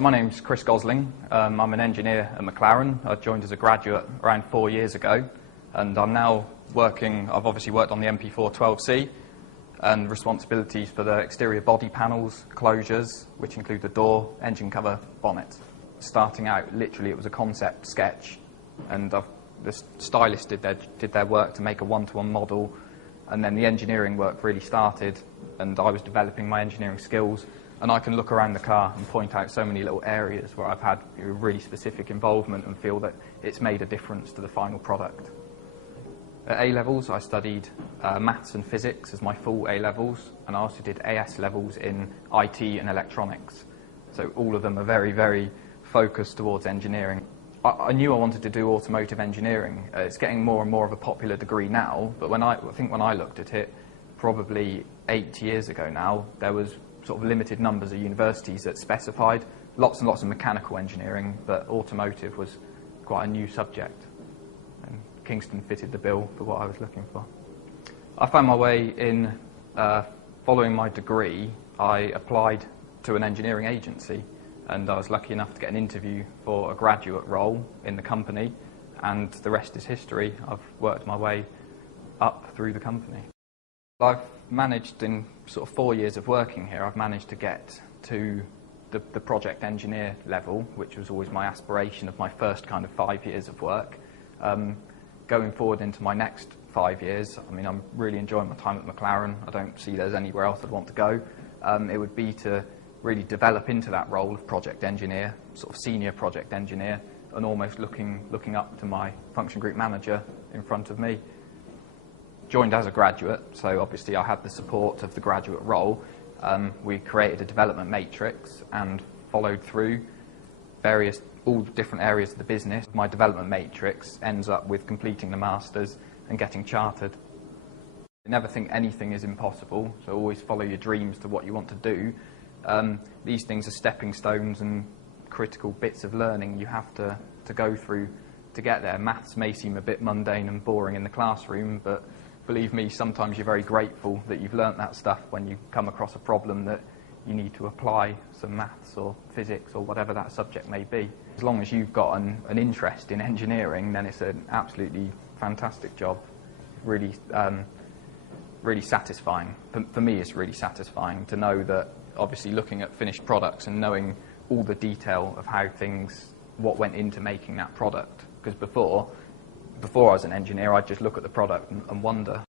My name's Chris Gosling. I'm an engineer at McLaren. I joined as a graduate around 4 years ago, and I'm now I've obviously worked on the MP4 12C and responsibilities for the exterior body panels, closures, which include the door, engine cover, bonnet. Starting out, literally it was a concept sketch, and the stylists did their work to make a one-to-one model, and then the engineering work really started, and I was developing my engineering skills. And I can look around the car and point out so many little areas where I've had really specific involvement and feel that it's made a difference to the final product. At A-levels, I studied maths and physics as my full A-levels, and I also did AS levels in IT and electronics. So all of them are very, very focused towards engineering. I knew I wanted to do automotive engineering. It's getting more and more of a popular degree now, but I think when I looked at it, probably 8 years ago now, there was sort of limited numbers of universities that specified lots and lots of mechanical engineering, but automotive was quite a new subject, and Kingston fitted the bill for what I was looking for. I found my way in, following my degree, I applied to an engineering agency, and I was lucky enough to get an interview for a graduate role in the company, and the rest is history. I've worked my way up through the company. I've managed, in sort of 4 years of working here, I've managed to get to the project engineer level, which was always my aspiration of my first kind of 5 years of work. Going forward into my next 5 years, I mean, I'm really enjoying my time at McLaren. I don't see there's anywhere else I'd want to go. It would be to really develop into that role of project engineer, sort of senior project engineer, and almost looking up to my function group manager in front of me. Joined as a graduate, so obviously I had the support of the graduate role. We created a development matrix and followed through all different areas of the business. My development matrix ends up with completing the masters and getting chartered. I never think anything is impossible, so always follow your dreams to what you want to do. These things are stepping stones and critical bits of learning you have to go through to get there. Maths may seem a bit mundane and boring in the classroom, but believe me, sometimes you're very grateful that you've learnt that stuff when you come across a problem that you need to apply some maths or physics or whatever that subject may be. As long as you've got an interest in engineering, then it's an absolutely fantastic job. Really, really satisfying. For me, it's really satisfying to know that, obviously looking at finished products and knowing all the detail of what went into making that product. Because before I was an engineer, I'd just look at the product and wonder.